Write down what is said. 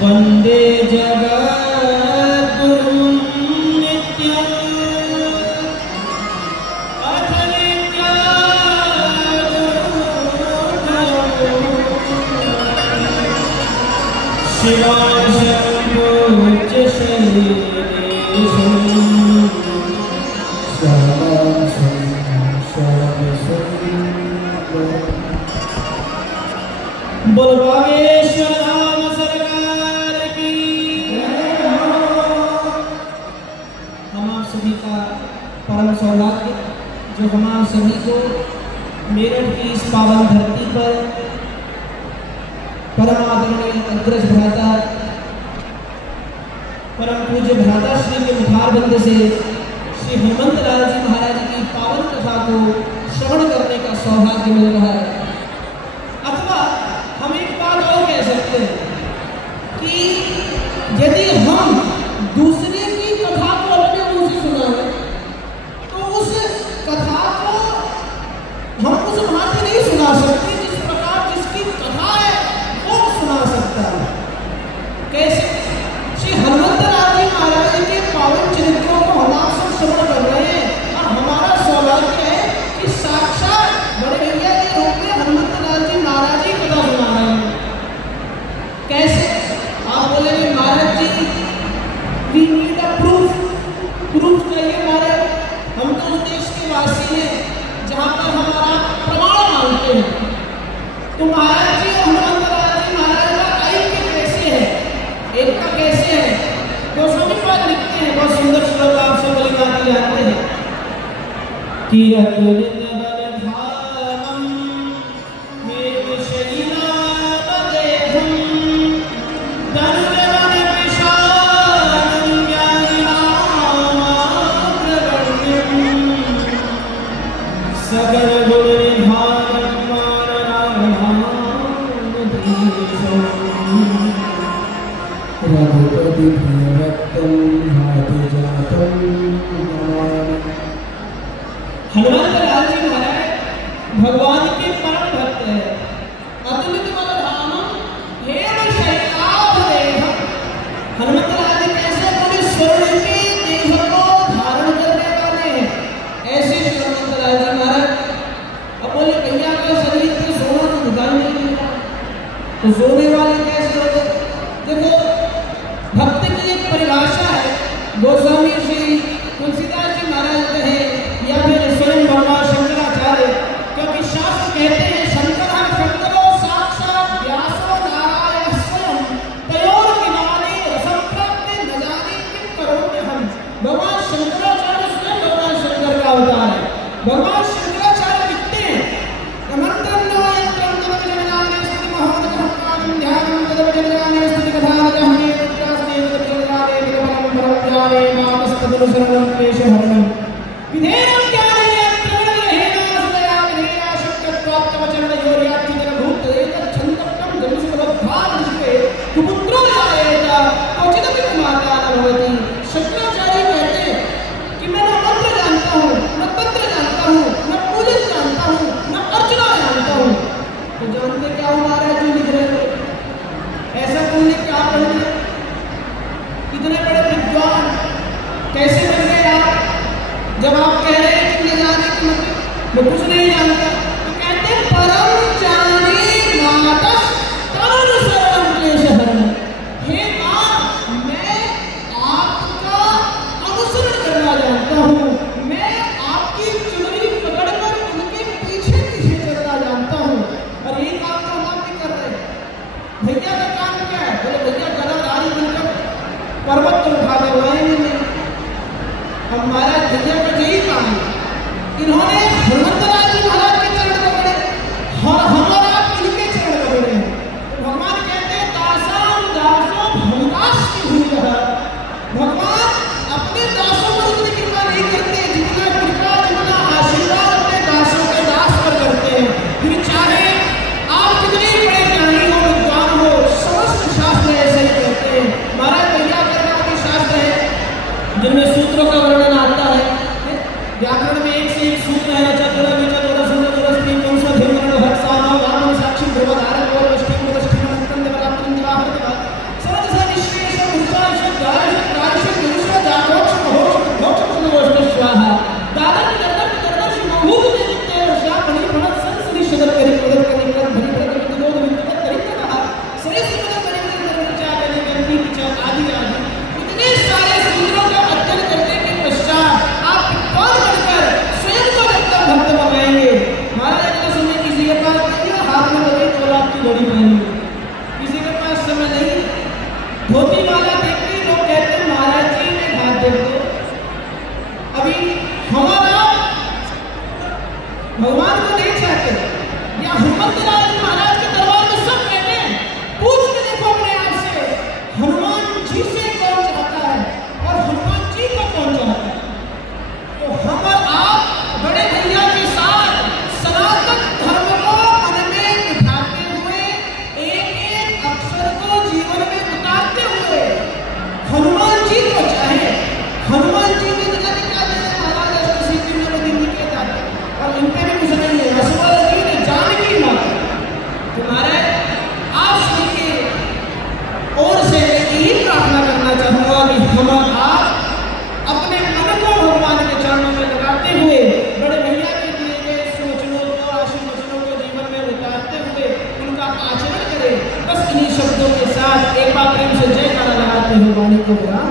वंदे जगद्गुरुं नित्यं अथ नित्यागुरुं शिवाशंभोच शैलेशं बोलबागेश्वर धाम सरकार की। हम आप सभी का परम सौभाग्य जो हम आप सभी को मेरठ की इस पावन धरती पर परम आदरणीय अग्रज भ्राता परम पूज्य भ्राता श्री के मुखारबंद से श्री हनुमंत लाल जी महाराज की पावन कथा को श्रवण करने का सौभाग्य मिल रहा है। अथवा हम एक बात और कह सकते हैं कि यदि हम दूसरे की कथा को अपने मुंह से सुनाएं तो उस कथा को हम उस भांति नहीं सुना सकते जिस प्रकार जिसकी कथा है वो सुना सकता है। कैसे? श्री हनुमंत लाल जी महाराज के पावन चरित्रों को हम आप सब श्रवण कर रहे हैं और हमारा सौभाग्य है कि साक्षात बड़े भैया के रूप में हनुमंत लाल जी महाराज की कथा सुना रहे हैं। कैसे? आप बोलेंगे महाराज जी वी नीड अ प्रूफ चाहिए महाराज, हम तो उस देश के वासी हैं जहाँ पर हमारा प्रमाण मांगते हैं। तो महाराज जी और हनुमंत लाल जी महाराज का ऐक्य कैसे है, एकता कैसे है, गोस्वामी पाद लिखते हैं। बहुत सुंदर श्लोक आप सब बड़ी बात जानते हैं कि अतुलित बलधामं वेदशैलापदेहं धनुर्धरं विशालं ज्ञानिनामाग्रगण्यं सकलगुणनिधानं माननामधीशं रघुपति भयभक्तं भातिजातं नमामि। हनुमंत लाल जी महाराज भगवान के परम भक्त है। अतुलित बलधामं हेमशैलापदेहं, हनुमंत लाल जी कैसे पूरे स्वर्ण के देह को धारण करने वाले हैं, ऐसे हनुमंत लाल जी महाराज। अब बोले भैया का शरीर पे सोना तो दिखाई नहीं देता, तो सोने वाले कैसे होते? देखो भक्त की एक परिभाषा है, गोस्वामी श्री तुलसीदास जी महाराज कहे या फिर स्वयं भगवान शंकराचार्य, क्योंकि शास्त्र कहते हैं शंकरः शंकरो साक्षात् व्यासो नारायणः स्वयं तयोर्विनाने रसंप्राप्ते न जाने किं करोम्यहम्। भगवान शंकराचार्य स्वयं भगवान शंकर का अवतार है। भगवान शंकराचार्य लिखते हैं अमन्त्रं नो यन्त्रं तदभिजनाने स्तुतिमहोदकं कामं ध्यानं तदभिजनाने स्तुतिकथानकं नेत्रास्ते तदभिजनाने विदमनं परमज्ञाने नामस्तदनुसरणं क्लेशहरणं विधेयं ज्ञानेन त्रिगुणरहेणासदया विधेया शक्यत्वात्मचरणयोर्यात्युदरभूत एतच्छन्दक्तं जमिष्मदभावनिष्ठे कुपुत्रो जायेत क्वचिदपि माता न भवति। शंकराचार्य कहते हैं कि मैं न मंत्र जानता हूँ, न तंत्र जानता हूँ, न पूजन जानता हूँ, न अर्चना जानता हूँ। तो जानते क्या हो महाराज जी लिख रहे थे? ऐसा तुमने क्या पढ़ लिया? इतने बड़े विद्वान कैसे बन गए आप? जब आप कह रहे हैं कि न जाने की मतलब वो कुछ नहीं जानता, तो कहते हैं परम जाने मातः तदनुसरणं क्लेशहरणं। हे माँ, मैं आपका अनुसरण करना जानता हूँ, मैं आपकी चुनरी पकड़कर उनके पीछे पीछे चलना जानता हूँ। और ये काम तो हम नहीं कर रहे। भैया का काम क्या है? बोले भैया गदाधारी बनकर पर्वत तो उठा करवाएंगे नहीं। हमारा भैया का यही काम है। इन्होंने हनुमंत लाल जी महाराज के चरण पकड़े और हमारा इनके चरण पकड़े हैं। तो भगवान कहते हैं दासाम दासो भवदास की हुई रहा। भगवान अपने दासों पर उतनी कृपा नहीं करते जितना कृपा जितना आशीर्वाद अपने दासों के दास पर करते हैं। फिर चाहे आप कितने बड़े ज्ञानी हो, विद्वान हो, समस्त समय नहीं। धोती माला देखते ही लोग कहते हैं महाराज जी ने हाथ देख दो। अभी हमारा भगवान को नहीं चाहते या हनुमंत राज महाराज के दरबार में सब कहते हैं, पूछ के देखो अपने आप से, हनुमान जी से कौन चाहता है और हनुमान जी को कौन चाहता है। तो हम और आप बड़े भैया के साथ सनातन धर्म को मन में बिठाते हुए, एक एक अक्षर को जीवन में उतारते हुए हनुमान जी को चाहे। हनुमान जी की जगह निकाले महाराज अष्टसिद्धि में दिन के जाते और इनके भी कुछ नहीं है। रसोल जी ने जानकी माता तुम्हारे आप सभी की ओर से यही प्रार्थना करना चाहूंगा कि हम आप अपने मन को भगवान के चरणों में लगाते हुए बड़े भैया के दिए गए सोचनों को, आशीर्वचनों को जीवन में उतारते हुए उनका आचरण करें। बस इन्हीं शब्दों के साथ एक बार प्रेम से जयकारा लगाते हुए वाणी को विराम।